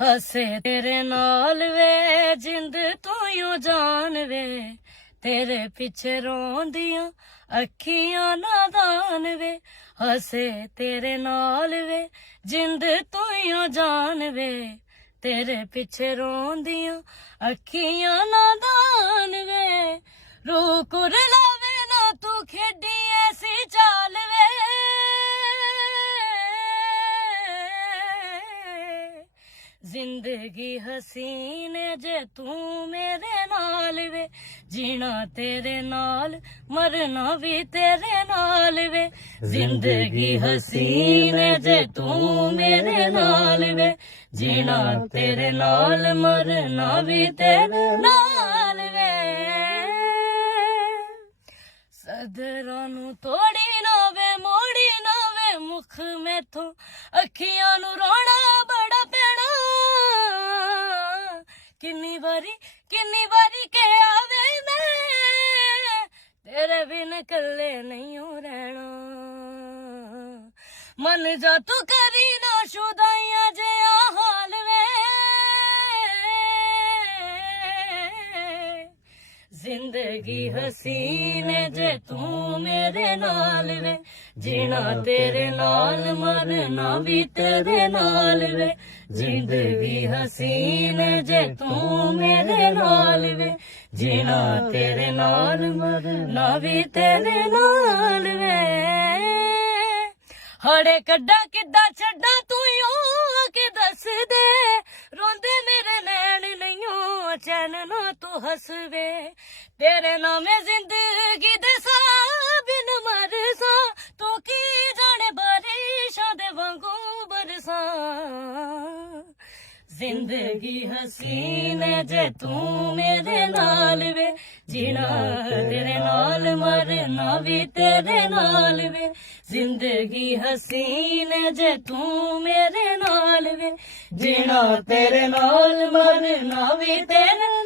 हसे तेरे नाल वे जिंद तू यूं जान वे तेरे पिछे रोंदियां अखियां नादान वे हसे तेरे नाल वे जिंद तू यूं जान वे तेरे पिछे रोंदियां अखियां नादान वे रू कुरलावे ना तू खेडी ऐसी चाल वे जिंदगी हसीन जे तू मेरे नाल वे जीना तेरे नाल मरना भी तेरे नाल वे जिंदगी हसीन जे तू मेरे नाल वे जीना तेरे नाल मरना भी तेरे नाल वे सदरां नू तोड़ी ना वे मोड़ी ना वे मुख मैथों अखियां नू रोना बड़ा पैना किन्नी बारी के आवे मैं तेरे बिन कल्ले नहीं हो रहना मन जा तू करी ना शुदाइयां जे हाल वे जिंदगी हसीन जे तू मेरे नाल वे जीना तेरे नाल मरना भी तेरे नाल वे जिंदगी हसीन जे तू मेरे नाल वे जीना तेरे नाल मरना भी तेरे नाल वे हड़े कड्डा किद्दां छड्डा तू यूं के दस दे रोंदे मेरे नैन नहीं चैन ना तू हसवे तेरे नामे जिंदगी दे सा बिन मरसा तू की जाने बारिशां दे वांगू बरसा जिंदगी हसीन जे तू मेरे नाल वे जीना तेरे नाल मरना भी तेरे नाल वे जिंदगी हसीन जे तू मेरे नाल वे जीना तेरे नाल मरना भी तेरे